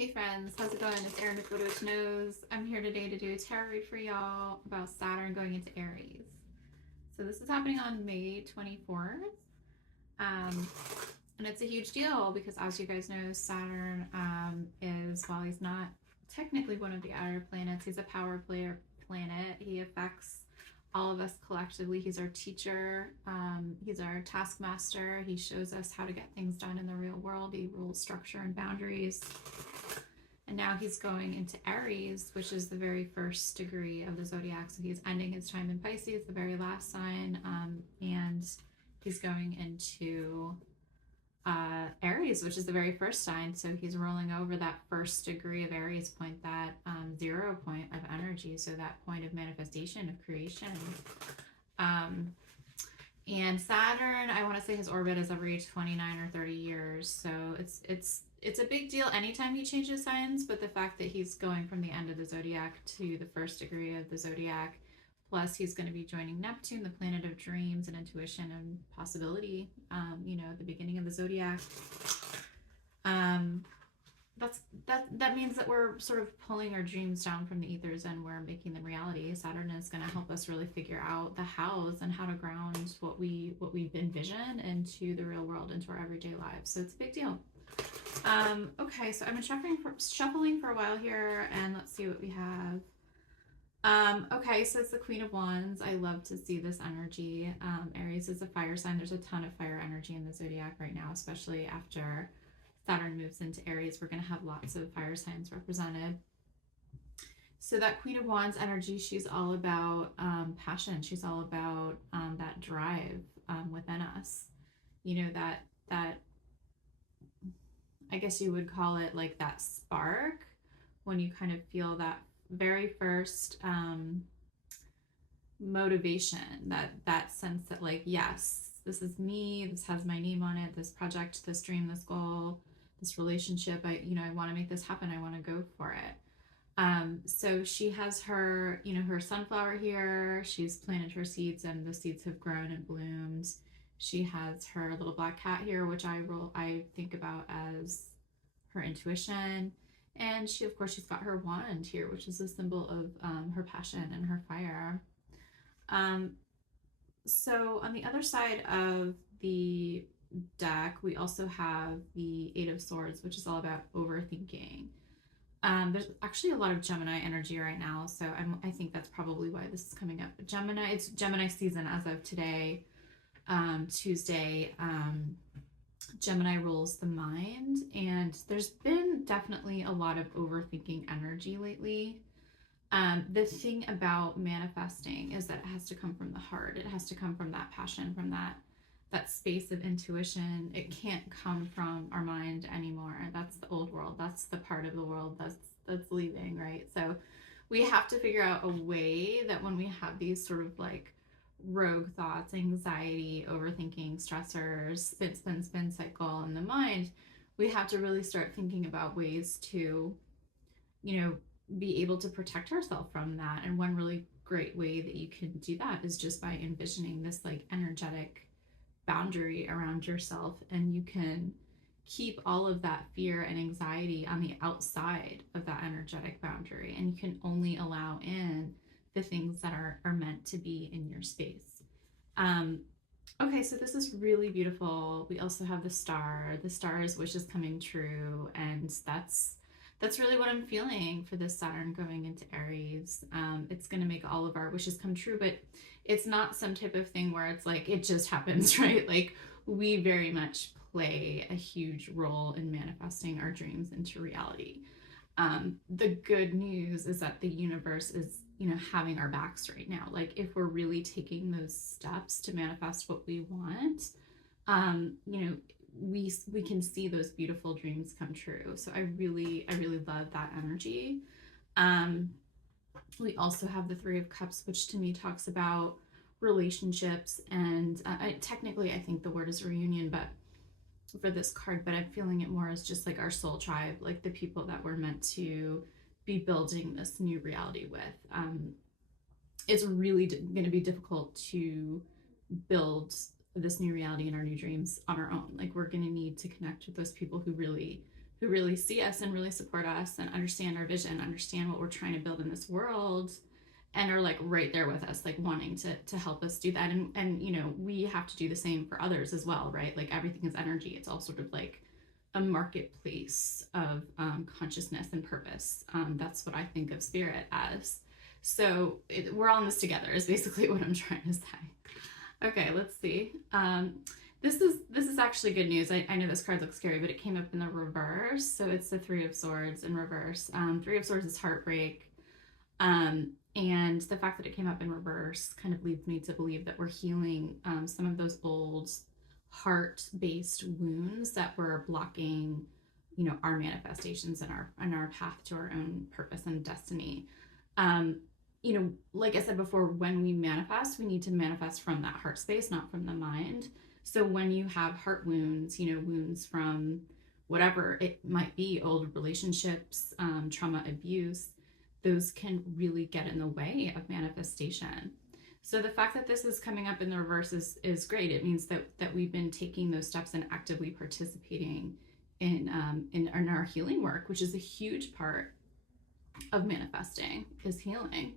Hey friends, how's it going? It's Erin with Which Knows. I'm here today to do a tarot read for y'all about Saturn going into Aries. So this is happening on May 24th. And it's a huge deal because, as you guys know, Saturn is, while he's not technically one of the outer planets, he's a power player planet. He affects all of us collectively. He's our teacher. He's our taskmaster. He shows us how to get things done in the real world. He rules structure and boundaries. And now he's going into Aries, which is the very first degree of the zodiac. So he's ending his time in Pisces, the very last sign, and he's going into Aries, which is the very first sign. So he's rolling over that first degree of Aries point, that 0 point of energy. So that point of manifestation, of creation. And Saturn, I want to say his orbit is every 29 or 30 years. So it's a big deal anytime he changes signs, but the fact that he's going from the end of the zodiac to the first degree of the zodiac, plus he's going to be joining Neptune, the planet of dreams and intuition and possibility, the beginning of the zodiac. That means that we're sort of pulling our dreams down from the ethers and we're making them reality. Saturn is going to help us really figure out the hows and how to ground what we've envisioned into the real world, into our everyday lives. So it's a big deal. Okay, so I've been shuffling for a while here, and let's see what we have. Okay, so it's the Queen of Wands. I love to see this energy. Aries is a fire sign. There's a ton of fire energy in the zodiac right now, especially after Saturn moves into Aries. We're going to have lots of fire signs represented. So that Queen of Wands energy, she's all about passion. She's all about that drive within us. That I guess you would call it like that spark when you kind of feel that very first motivation, that sense that, like, yes, this is me, this has my name on it, this project, this dream, this goal, this relationship, I want to make this happen, I want to go for it. So she has her sunflower here. She's planted her seeds and the seeds have grown and bloomed. She has her little black cat here, which I think about as her intuition. And she's got her wand here, which is a symbol of her passion and her fire. So on the other side of the deck, we also have the Eight of Swords, which is all about overthinking. There's actually a lot of Gemini energy right now, so I think that's probably why this is coming up. It's Gemini season as of today, Tuesday. Gemini rules the mind, and there's been definitely a lot of overthinking energy lately. The thing about manifesting is that it has to come from the heart. It has to come from that passion, from that space of intuition. It can't come from our mind anymore. That's the old world. That's the part of the world that's leaving, right? So we have to figure out a way that when we have these sort of like rogue thoughts, anxiety, overthinking, stressors, spin cycle in the mind, we have to really start thinking about ways to, be able to protect ourselves from that. And one really great way that you can do that is just by envisioning this like energetic boundary around yourself, and you can keep all of that fear and anxiety on the outside of that energetic boundary, and you can only allow in the things that are meant to be in your space. Okay, so this is really beautiful. We also have the star's wishes coming true, and that's really what I'm feeling for this Saturn going into Aries. It's going to make all of our wishes come true, but it's not some type of thing where it's like it just happens, right? Like, we very much play a huge role in manifesting our dreams into reality. The good news is that the universe is, having our backs right now. Like, if we're really taking those steps to manifest what we want, we can see those beautiful dreams come true. So I really love that energy. We also have the Three of Cups, which to me talks about relationships, and technically I think the word is reunion, but for this card, but I'm feeling it more as just like our soul tribe, like the people that we're meant to be building this new reality with. It's really going to be difficult to build this new reality and our new dreams on our own. Like, we're going to need to connect with those people who really who really see us and really support us and understand our vision, understand what we're trying to build in this world, and are like right there with us, like wanting to help us do that. And you know, we have to do the same for others as well, right? Like everything is energy. It's all sort of like a marketplace of consciousness and purpose. That's what I think of spirit as. So we're all in this together is basically what I'm trying to say. Okay, let's see. This is actually good news. I know this card looks scary, but it came up in the reverse. So it's the Three of Swords in reverse. Three of Swords is heartbreak. And the fact that it came up in reverse kind of leads me to believe that we're healing some of those old heart-based wounds that were blocking, you know, our manifestations and our path to our own purpose and destiny. You know, like I said before, when we manifest, we need to manifest from that heart space, not from the mind. So when you have heart wounds, you know, wounds from whatever it might be, old relationships, trauma, abuse, those can really get in the way of manifestation. So the fact that this is coming up in the reverse is great. It means that we've been taking those steps and actively participating in our healing work, which is a huge part of manifesting, is healing.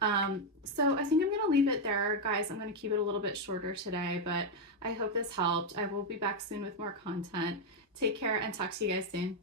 So I think I'm going to leave it there, guys. I'm going to keep it a little bit shorter today, but I hope this helped. I will be back soon with more content. Take care and talk to you guys soon.